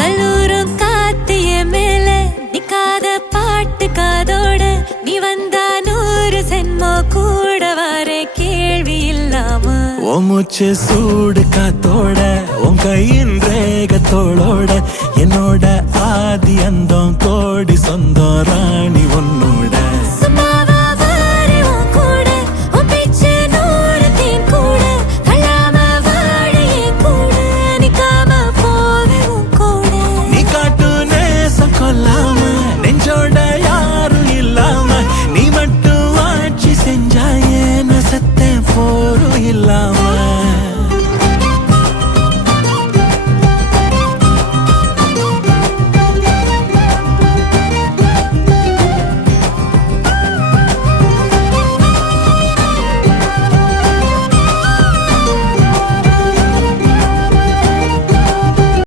கல்லூரும் காத்து என் மேல நிக்காத பாட்டு காதோட நீ வந்தா 100 சென்மோ கூட வர கேள்வி இல்லாம ஓ மூச்சு சூடு காத்தோட உன் கையின் ரேகத்தோளோட